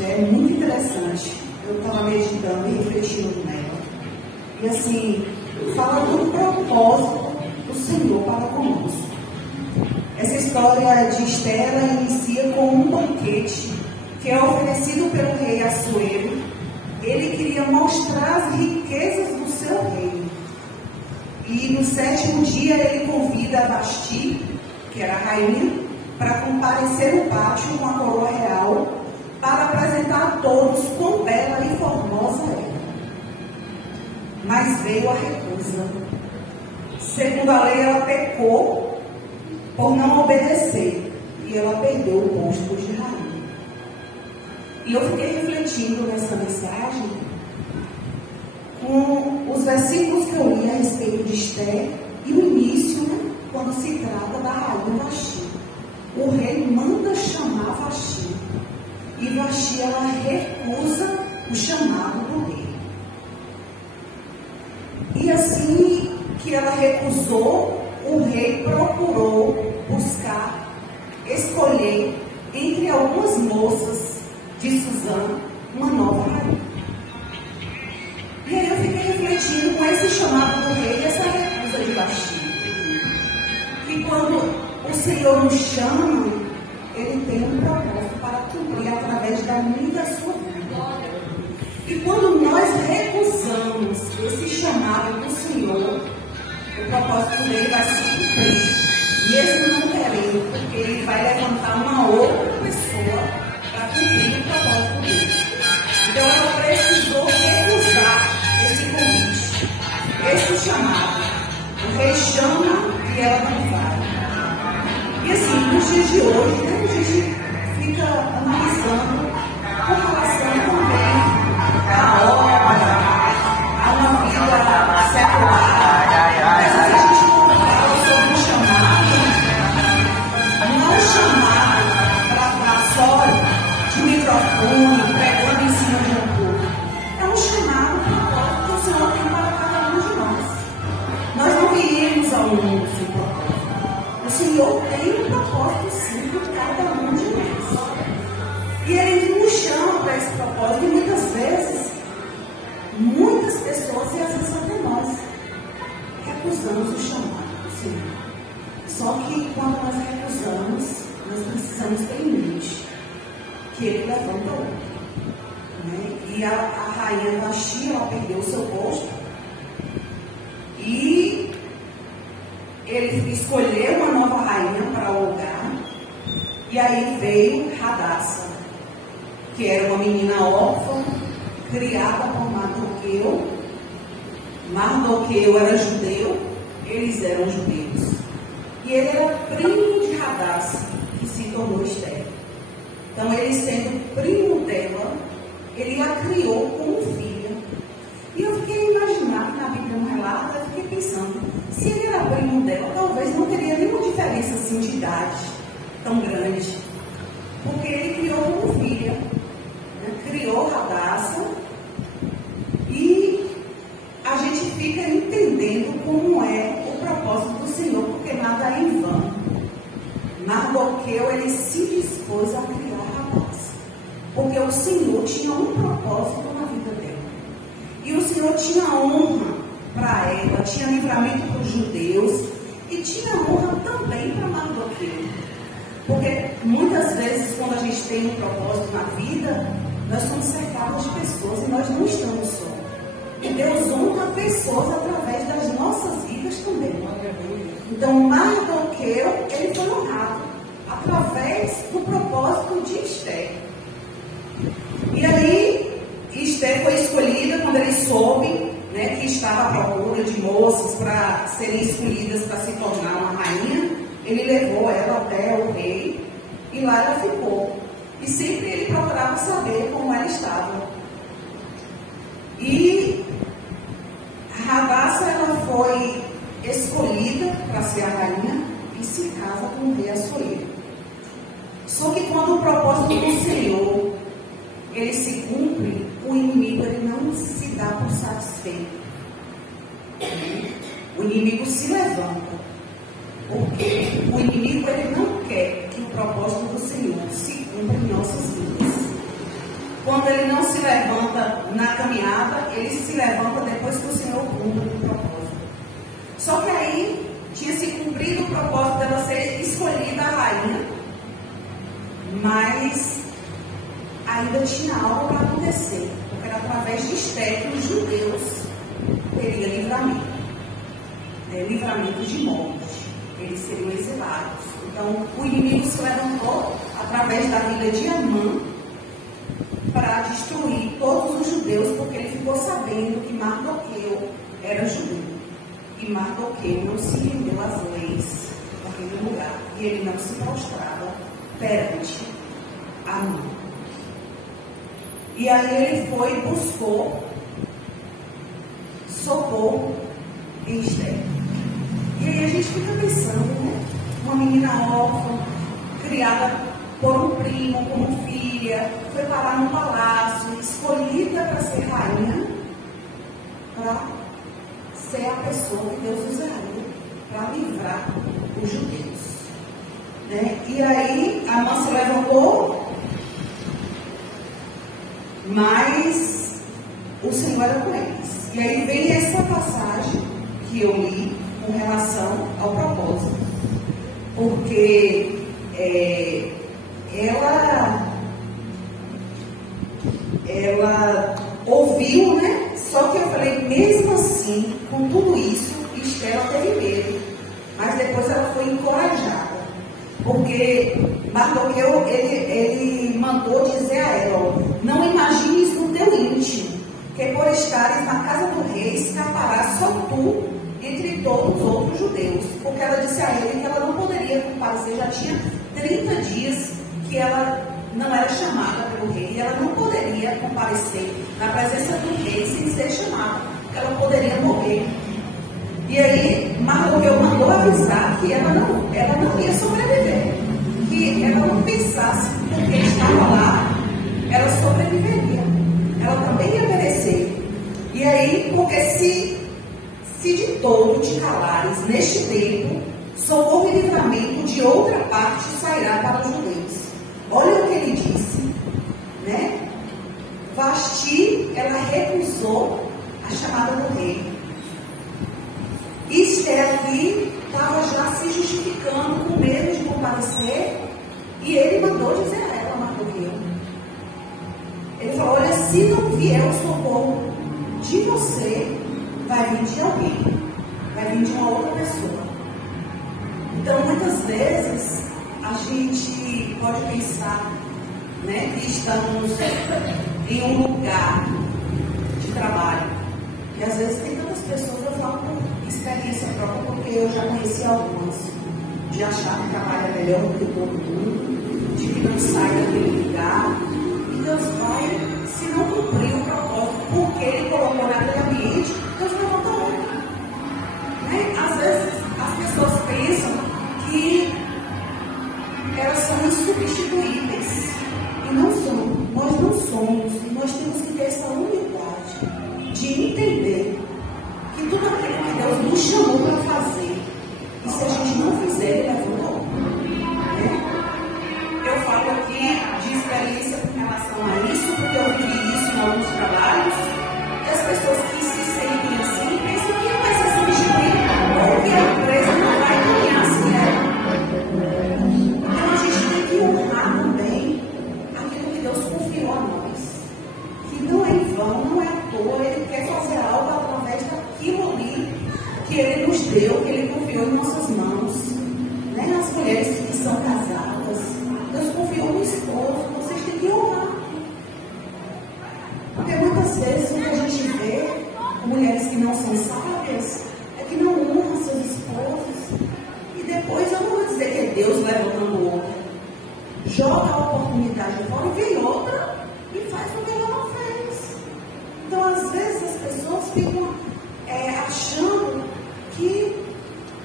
É muito interessante. Eu estava meditando e refletindo nela. E assim, fala do propósito do Senhor para conosco. Essa história de Esther, ela inicia com um banquete que é oferecido pelo rei Assuero. Ele queria mostrar as riquezas do seu reino. E no 7º dia ele convida Vasti, que era a rainha, para comparecer no pátio com a coroa real, para apresentar a todos quão bela e formosa era. Mas veio a recusa. Segundo a lei, ela pecou por não obedecer, e ela perdeu o posto de rainha. E eu fiquei refletindo nessa mensagem com os versículos que eu li a respeito de Esther e o início, né, quando se trata da rainha Vasti. O rei manda chamar Vasti. E Vasti, ela recusa o chamado do rei. E assim que ela recusou, o rei procurou buscar, escolher entre algumas moças de Suzã uma nova rainha. E aí eu fiquei refletindo com esse chamado do rei e essa recusa de Vasti. E quando o Senhor nos chama, Ele tem um propósito para cumprir através da minha e da sua vida. E quando nós recusamos esse chamado do Senhor, o propósito dele vai se cumprir, mesmo não querendo, porque ele vai levantar uma outra pessoa para cumprir o propósito dele. Então ela precisou recusar esse convite, esse chamado. O rei chama e ela não vai. E assim, nos dias de hoje, né, a gente fica analisando com relação também à obra, a uma vida secular. Mas a gente não fala sobre um chamado, não é um chamado para ficar só de microfone, pregando em cima de um público. É um chamado que o Senhor tem para cada um de nós. Nós não viemos ao mundo sem propósito. O Senhor tem um propósito sim para cada um de nós. E Ele nos chama para esse propósito. E muitas vezes, muitas pessoas, e às vezes até nós, recusamos o chamado do Senhor. Só que quando nós recusamos, nós precisamos ter em mente que Ele levanta outro. Né? E a rainha Vasti, ela perdeu o seu posto. E ele escolheu uma nova rainha para o lugar. E aí veio Radassa, que era uma menina órfã, criada por Mardoqueu. Mardoqueu era judeu, eles eram judeus. E ele era primo de Radassa, que se tornou Esther. Então, ele sendo primo dela, ele a criou como filha. E eu fiquei imaginando, na Bíblia não relata, eu fiquei pensando, se ele era primo dela, talvez não teria nenhuma diferença assim de idade tão grande. Porque ele criou como filha, né? Criou Radassa, e a gente fica entendendo como é o propósito do Senhor, porque nada é em vão. Mardoqueu, ele se dispôs a criar Radassa, porque o Senhor tinha um propósito na vida dela. E o Senhor tinha honra para ela, tinha livramento para os judeus e tinha honra também para Mardoqueu. Porque muitas vezes, quando a gente tem um propósito na vida, nós somos cercados de pessoas e nós não estamos só. E Deus honra pessoas através das nossas vidas também. Então, Mardoqueu, ele foi honrado através do propósito de Esther. E aí, Esther foi escolhida quando ele soube, né, que estava à procura de moças para serem escolhidas para se tornar uma rainha. Ele levou ela até o rei e lá ela ficou. E sempre ele procurava saber como ela estava. E Radassa, ela foi escolhida para ser a rainha e se casa com o rei Assuero. Só que quando o propósito do Senhor ele se cumpre, o inimigo ele não se dá por satisfeito. O inimigo se levanta. Porque o inimigo ele não quer que o propósito do Senhor se cumpra em nossas vidas. quando ele não se levanta na caminhada, ele se levanta depois que o Senhor cumpre o propósito. Só que aí tinha se cumprido o propósito dela ser escolhida a rainha, mas ainda tinha algo para acontecer, porque era através de Esther que os judeus teriam livramento de morte, eles seriam exilados. Então o inimigo se levantou através da vida de Amã para destruir todos os judeus, porque ele ficou sabendo que Mardoqueu era judeu. E Mardoqueu não se rendeu às leis daquele lugar. E ele não se prostrava perante Amã. E aí ele foi e buscou socorro em Esther. E aí a gente fica pensando, né? Uma menina órfã, criada por um primo como filha, foi parar no palácio, escolhida para ser rainha, para ser a pessoa que Deus usaria para livrar os judeus. Né? E aí a mãe se levantou, mas o Senhor era com eles. E aí vem essa passagem que eu li com relação ao propósito. Porque ela ouviu, né? Só que eu falei, mesmo assim, com tudo isso, Esther teve medo. Mas depois ela foi encorajada. Porque Mardoqueu, ele mandou dizer a ela, ó, não imagines no teu íntimo, que por estares na casa do rei, escaparás só tu entre todos os outros judeus. Porque ela disse a ele que ela não poderia comparecer, já tinha 30 dias que ela não era chamada pelo rei, e ela não poderia comparecer na presença do rei sem ser chamada, porque ela poderia morrer. E aí Mardoqueu mandou avisar que ela não ia sobreviver, que ela não pensasse porque estava lá, ela sobreviveria, ela também ia merecer. E aí, porque se de todo te calares neste tempo, socorro e livramento de outra parte sairá para os judeus. Olha o que ele disse, né? Vasti, ela recusou a chamada do rei. Esther aqui estava já se justificando, com medo de comparecer, e ele mandou dizer a ela, Mardoqueu. Ele falou, olha, se não vier o socorro de você, vai vir de alguém, vai vir de uma outra pessoa. Então, muitas vezes, a gente pode pensar, né, que estamos em um lugar de trabalho, e às vezes tem tantas pessoas, eu falo por experiência própria, porque eu já conheci algumas, de achar que trabalha melhor do que todo mundo, de que não sai daquele lugar, e Deus vai, se não cumprir o propósito, porque Ele colocou naquele ambiente, Deus vai voltar outro. Né? Às vezes as pessoas pensam que elas são insubstituíveis, e não são. Nós não somos, e nós temos que ter essa humildade de entender que tudo aquilo que Deus nos chamou para fazer, e se a gente não fizer, Ele vai voltar. Eu falo aqui de experiência com relação a isso, porque eu vivi isso em alguns trabalhos, e as pessoas que se sentem assim pensam que vai ser substituído, ou que a empresa não vai caminhar assim, né? Então a gente tem que honrar também aquilo que Deus confiou a nós, que não é em vão, não é à toa, Ele quer fazer algo através daquilo ali que Ele nos deu, que Ele confiou em nossas mãos. Né? As mulheres que são casadas, Deus confiou no esposo, vocês têm que honrar. Porque muitas vezes o que a gente vê, mulheres que não são sábias, é que não honram seus esposos. E depois, eu não vou dizer que é Deus levantando outro. Joga a oportunidade fora e vem outra e faz o que ela não fez. Então, às vezes, as pessoas ficam achando que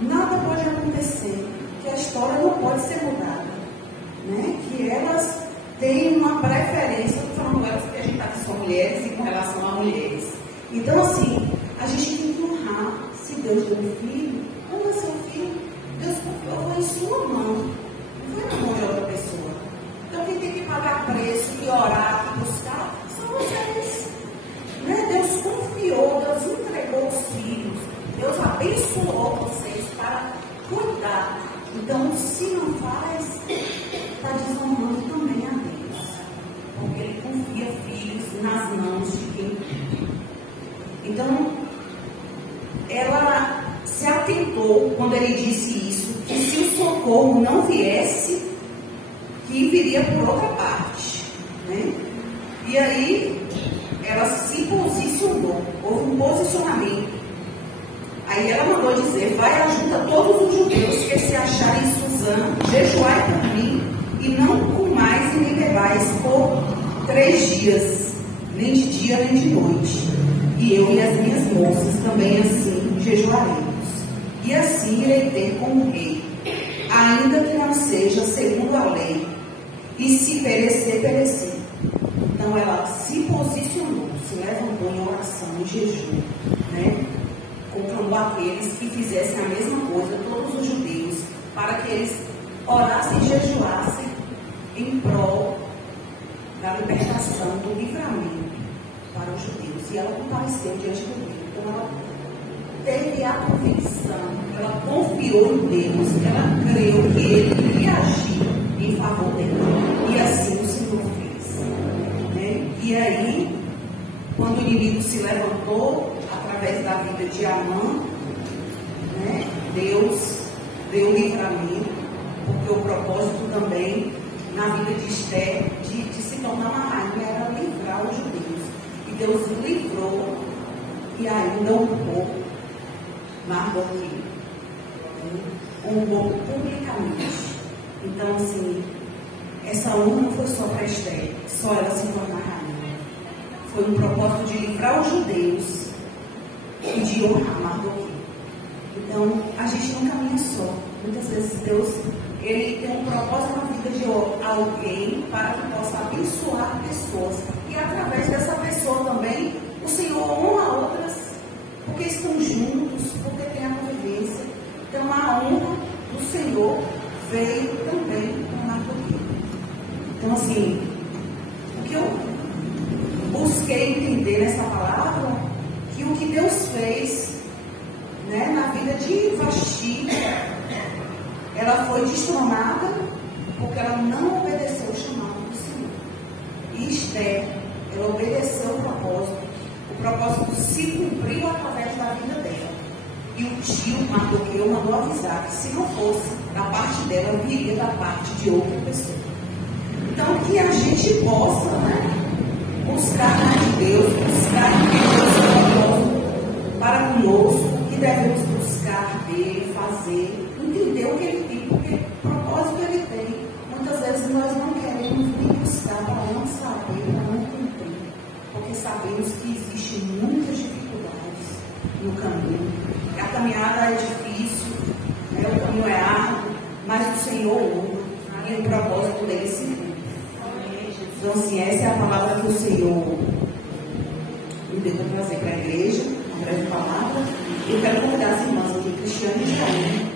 nada pode acontecer, que a história não pode ser mudada, né? Que elas têm uma preferência, falando elas que a gente está aqui, são mulheres e com relação a mulheres. Então, assim, a gente tem que honrar. Se Deus deu um filho, honra seu filho. Deus confiou, foi em sua mão, não foi na mão de outra pessoa. Então, quem tem que pagar preço e orar e buscar abençoou vocês para cuidar. Então, se não faz, está desonrando também a Deus. Porque ele confia filhos nas mãos de quem cuida. Então, ela se atentou quando ele disse isso, que se o socorro não viesse, que viria por outra parte, né? E aí ela se posicionou, houve um posicionamento. Aí ela mandou dizer: vai, ajuda todos os judeus que se acharem em Suzã, jejuai por mim, e não comais e nem bebais por 3 dias, nem de dia nem de noite. E eu e as minhas moças também assim jejuaremos. E assim irei ter com o rei, ainda que não seja segundo a lei, e se perecer, perecer. Então ela se posicionou, se levantou em oração, em jejum, né? Colocando aqueles que fizessem a mesma coisa, todos os judeus, para que eles orassem e jejuassem em prol da libertação, do livramento para os judeus. E ela compareceu diante do rei. Então ela teve a convicção, ela confiou em Deus, ela creu que ele ia agir em favor dela. E assim o Senhor fez, né? E aí, quando o inimigo se levantou, através da vida de Amã, né, Deus deu livramento, porque o propósito também na vida de Esther de se tornar uma rainha era livrar os judeus. E Deus livrou e ainda honrou Mardoqueu, honrou publicamente. Então, assim, essa honra não foi só para Esther, só ela se tornar rainha. Foi um propósito de livrar os judeus e de honrar Mardoqueu. Então, a gente não caminha só. Muitas vezes Deus, ele tem um propósito na vida de alguém para que possa abençoar pessoas. E através dessa pessoa também, o Senhor honra outras, porque estão juntos, porque tem a convivência. Então, a honra do Senhor veio também com Mardoqueu. Então, assim, o que eu busquei entender nessa palavra, que o que Deus fez, né, na vida de Vasti, ela foi destronada porque ela não obedeceu o chamado do Senhor. E Esther, ela obedeceu o propósito se cumpriu através da vida dela. E o tio Mardoqueu mandou avisar que se não fosse da parte dela, viria da parte de outra pessoa. Então, que a gente possa, né, buscar de Deus, buscar Deus para conosco, que devemos buscar dele, fazer, entender o que ele tem, porque propósito ele tem. Muitas vezes nós não queremos nem buscar para não saber, para não cumprir, porque sabemos que existem muitas dificuldades no caminho. A caminhada é difícil, né? O caminho é árduo, mas o Senhor honra e o propósito dele se cumpre. Então, assim, essa é a palavra que o Senhor me deu para trazer para a igreja, uma breve palavra. Eu quero convidar as irmãs aqui, Cristiane e Jair,